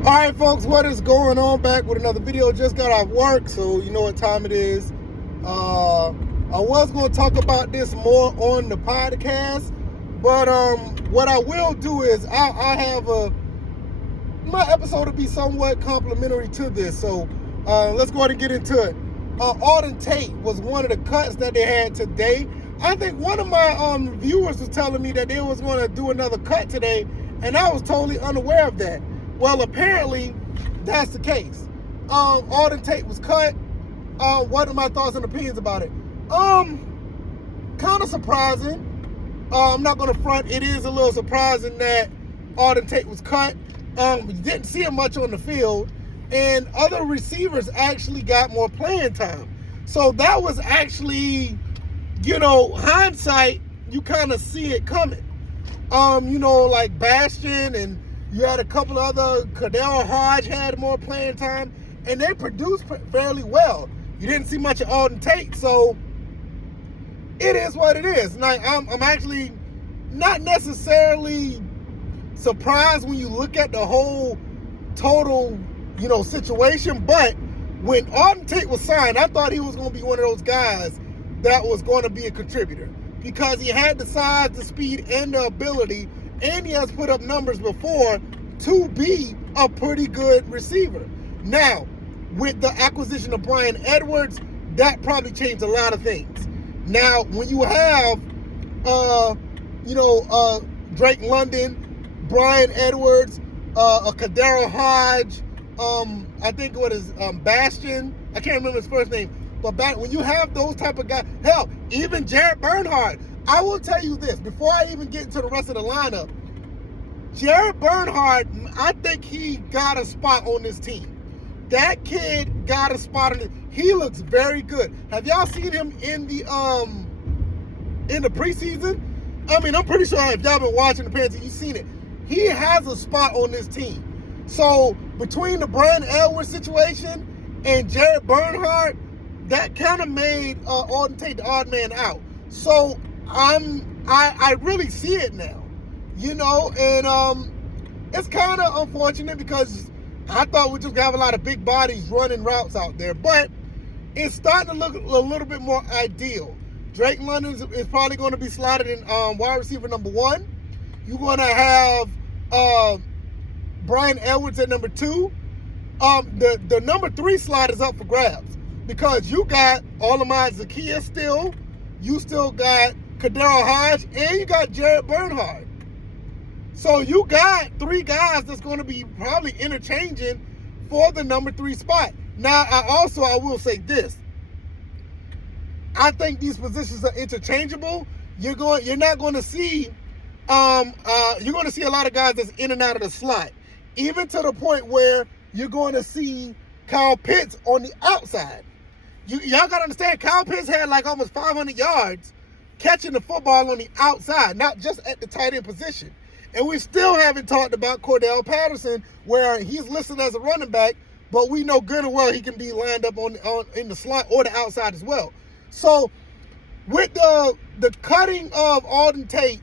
All right, folks, what is going on? Back with another video. Just got off work, so you know what time it is. I was going to talk about this more on the podcast, but what I will do is I have my episode will be somewhat complimentary to this. So let's go ahead and get into it. Auden Tate was one of the cuts that they had today. I think one of my viewers was telling me that they was going to do another cut today, and I was totally unaware of that. Well, apparently, that's the case. Auden Tate was cut. What are my thoughts and opinions about it? Kind of surprising. I'm not going to front. It is a little surprising that Auden Tate was cut. We didn't see him much on the field, and other receivers actually got more playing time. So that was actually, hindsight, you kind of see it coming. Like Bastion, and you had a couple of other, Cadell Hodge had more playing time, and they produced fairly well. You didn't see much of Auden Tate, so it is what it is. Now, I'm actually not necessarily surprised when you look at the whole total, situation, but when Auden Tate was signed, I thought he was going to be one of those guys that was going to be a contributor because he had the size, the speed, and the ability, and he has put up numbers before to be a pretty good receiver. Now, with the acquisition of Bryan Edwards, that probably changed a lot of things. Now, when you have, Drake London, Bryan Edwards, a Cadell Hodge, I think what is Bastion, I can't remember his first name, but when you have those type of guys, hell, even Jared Bernhardt, I will tell you this, before I even get into the rest of the lineup, Jared Bernhardt, I think he got a spot on this team. That kid got a spot on it. He looks very good. Have y'all seen him in the preseason? I mean, I'm pretty sure if y'all been watching the Panthers, you've seen it. He has a spot on this team. So between the Bryan Edwards situation and Jared Bernhardt, that kind of made Auden Tate the odd man out. So I really see it now. And it's kind of unfortunate because I thought we just have a lot of big bodies running routes out there, but it's starting to look a little bit more ideal. Drake London is probably going to be slotted in wide receiver number 1. You're going to have Bryan Edwards at number 2. The number 3 slot is up for grabs because you got Olamide Zaccheaus still, you still got Cadell Hodge, and you got Jared Bernhardt. So you got 3 guys that's going to be probably interchanging for the number 3 spot. Now, I will say this. I think these positions are interchangeable. You're not going to see you're going to see a lot of guys that's in and out of the slot, even to the point where you're going to see Kyle Pitts on the outside. Y'all got to understand, Kyle Pitts had like almost 500 yards catching the football on the outside, not just at the tight end position. And we still haven't talked about Cordell Patterson, where he's listed as a running back, but we know good and well he can be lined up in the slot or the outside as well. So with the cutting of Auden Tate,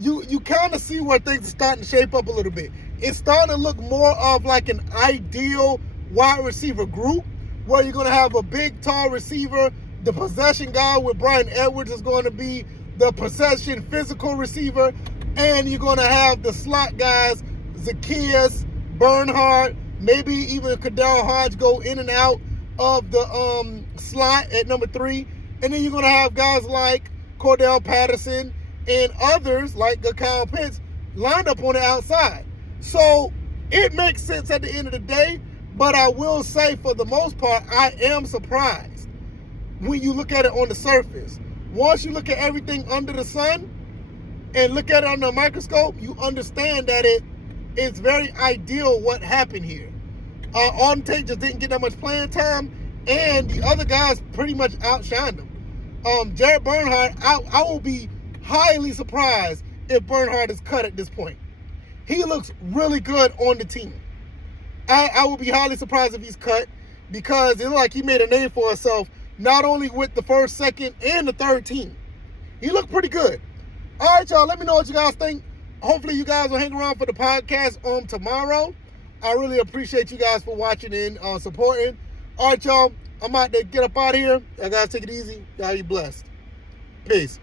you kind of see where things are starting to shape up a little bit. It's starting to look more of like an ideal wide receiver group where you're going to have a big, tall receiver. The possession guy with Bryan Edwards is going to be the possession physical receiver. And you're going to have the slot guys, Zaccheaus, Bernhardt, maybe even Cadell Hodge go in and out of the slot at number 3. And then you're going to have guys like Cordell Patterson and others like Kyle Pitts lined up on the outside. So it makes sense at the end of the day, but I will say for the most part, I am surprised when you look at it on the surface. Once you look at everything under the sun and look at it under a microscope, you understand that it's very ideal what happened here. Auden Tate just didn't get that much playing time, and the other guys pretty much outshined him. Jared Bernhardt, I will be highly surprised if Bernhardt is cut at this point. He looks really good on the team. I will be highly surprised if he's cut because it looks like he made a name for himself not only with the first, second, and the third team. He looked pretty good. All right, y'all, let me know what you guys think. Hopefully you guys will hang around for the podcast tomorrow. I really appreciate you guys for watching and supporting. All right, y'all. I'm out there. Get up out of here. I gotta take it easy. Y'all be blessed. Peace.